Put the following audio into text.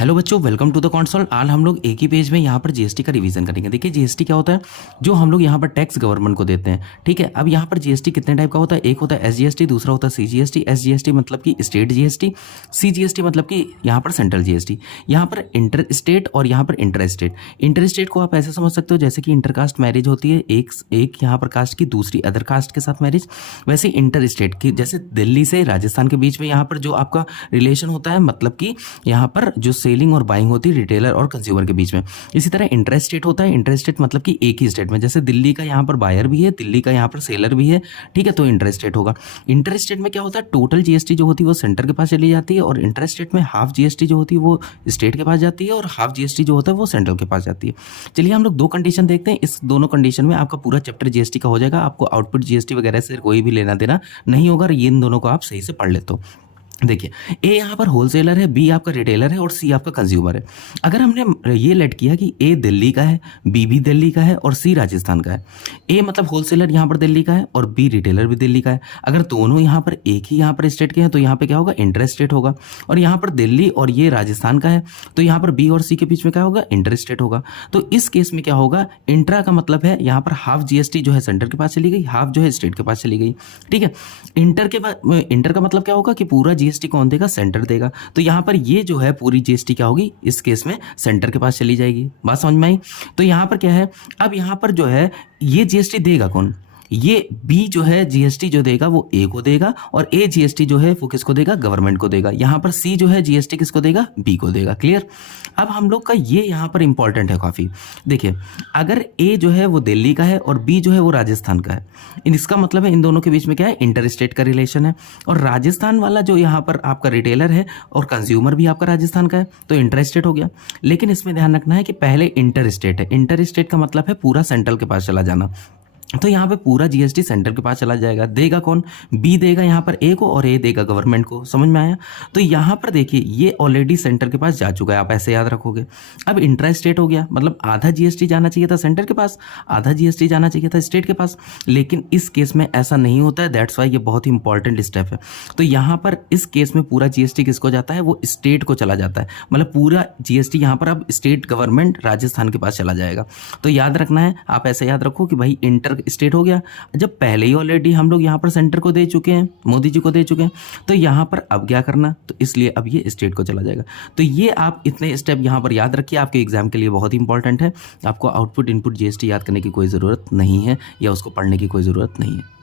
Hello बच्चों, welcome to the console. आज हम लोग एक ही पेज में यहाँ पर जीएसटी का रिवीजन करेंगे। देखिए जीएसटी क्या होता है, जो हम लोग यहाँ पर टैक्स गवर्नमेंट को देते हैं। ठीक है, अब यहाँ पर जीएसटी कितने टाइप का होता है, एक होता है एसजीएसटी, दूसरा होता है सीजीएसटी। एसजीएसटी मतलब कि स्टेट जीएसटी, सीजीएसटी मतलब कि यहाँ पर सेंट्रल जीएसटी। यहाँ पर इंटर स्टेट और यहाँ पर इंटर स्टेट। इंटर स्टेट को आप ऐसे समझ सकते हो जैसे कि इंटरकास्ट मैरिज होती है, एक यहाँ पर कास्ट की दूसरी अदर कास्ट के साथ मैरिज, वैसे इंटर स्टेट की जैसे दिल्ली से राजस्थान के बीच में यहाँ पर जो आपका रिलेशन होता है, मतलब कि यहाँ पर जो सेलिंग और बाइंग होती है रिटेलर और कंज्यूमर के बीच में। इसी तरह इंटरेस्ट स्टेट होता है। इंटरेस्ट स्टेट मतलब कि एक ही स्टेट में, जैसे दिल्ली का यहाँ पर बायर भी है, दिल्ली का यहाँ पर सेलर भी है। ठीक है, तो इंटरेस्ट स्टेट होगा। इंटरेस्ट स्टेट में क्या होता है, टोटल जीएसटी जो होती है वो सेंटर के पास चली जाती है, और इंटरेस्ट स्टेट में हाफ जीएसटी जो होती है वो स्टेट के पास जाती है, और हाफ जीएसटी जो होता है वो सेंट्रल के पास जाती है। चलिए हम लोग दो कंडीशन देखते हैं। इस दोनों कंडीशन में आपका पूरा चैप्टर जीएसटी का हो जाएगा। आपको आउटपुट जीएसटी वगैरह से कोई भी लेना देना नहीं होगा, और ये इन दोनों को आप सही से पढ़ लेते हो। देखिए, ए यहाँ पर होलसेलर है, बी आपका रिटेलर है, और सी आपका कंज्यूमर है। अगर हमने ये लेट किया कि ए दिल्ली का है, बी भी दिल्ली का है, और सी राजस्थान का है। ए मतलब होलसेलर यहाँ पर दिल्ली का है, और बी रिटेलर भी दिल्ली का है। अगर दोनों यहाँ पर एक ही यहाँ पर स्टेट के हैं तो यहाँ पे क्या होगा, इंटर स्टेट होगा। और यहाँ पर दिल्ली और ये राजस्थान का है तो यहाँ पर बी और सी के बीच में क्या होगा, इंटर स्टेट होगा। तो इस केस में क्या होगा, इंट्रा का मतलब है यहाँ पर हाफ जीएसटी जो है सेंटर के पास चली गई, हाफ जो है स्टेट के पास चली गई। ठीक है, इंटर के बाद इंटर का मतलब क्या होगा कि पूरा जीएसटी कौन देगा, सेंटर देगा। तो यहाँ पर ये जो है पूरी जीएसटी क्या होगी, इस केस में सेंटर के पास चली जाएगी। बात समझ में आई? तो यहाँ पर क्या है, अब यहाँ पर जो है ये जीएसटी देगा कौन, ये बी जो है जीएसटी जो देगा वो ए को देगा, और ए जीएसटी जो है वो किसको देगा, गवर्नमेंट को देगा। यहाँ पर सी जो है जीएसटी किसको देगा, बी को देगा। क्लियर? अब हम लोग का ये यहाँ पर इंपॉर्टेंट है काफ़ी। देखिए, अगर ए जो है वो दिल्ली का है और बी जो है वो राजस्थान का है, इसका मतलब है इन दोनों के बीच में क्या है, इंटर स्टेट का रिलेशन है। और राजस्थान वाला जो यहाँ पर आपका रिटेलर है और कंज्यूमर भी आपका राजस्थान का है, तो इंटर स्टेट हो गया। लेकिन इसमें ध्यान रखना है कि पहले इंटर स्टेट है। इंटर स्टेट का मतलब है पूरा सेंट्रल के पास चला जाना। तो यहाँ पे पूरा जीएसटी सेंटर के पास चला जाएगा। देगा कौन, बी देगा यहाँ पर ए को, और ए देगा गवर्नमेंट को। समझ में आया? तो यहाँ पर देखिए ये ऑलरेडी सेंटर के पास जा चुका है, आप ऐसे याद रखोगे। अब इंट्रा स्टेट हो गया, मतलब आधा जीएसटी जाना चाहिए था सेंटर के पास, आधा जीएसटी जाना चाहिए था स्टेट के पास। लेकिन इस केस में ऐसा नहीं होता है, दैट्स वाई ये बहुत ही इंपॉर्टेंट स्टेप है। तो यहाँ पर इस केस में पूरा जीएसटी किसको जाता है, वो स्टेट को चला जाता है। मतलब पूरा जीएसटी यहाँ पर अब स्टेट गवर्नमेंट राजस्थान के पास चला जाएगा। तो याद रखना है, आप ऐसे याद रखो कि भाई इंटर स्टेट हो गया। जब पहले ही ऑलरेडी हम लोग यहाँ पर सेंटर को दे चुके हैं, मोदी जी को दे चुके हैं, तो यहाँ पर अब क्या करना, तो इसलिए अब ये स्टेट को चला जाएगा। तो ये आप इतने स्टेप यहाँ पर याद रखिए, आपके एग्जाम के लिए बहुत ही इंपॉर्टेंट है। आपको आउटपुट इनपुट जीएसटी याद करने की कोई ज़रूरत नहीं है, या उसको पढ़ने की कोई ज़रूरत नहीं है।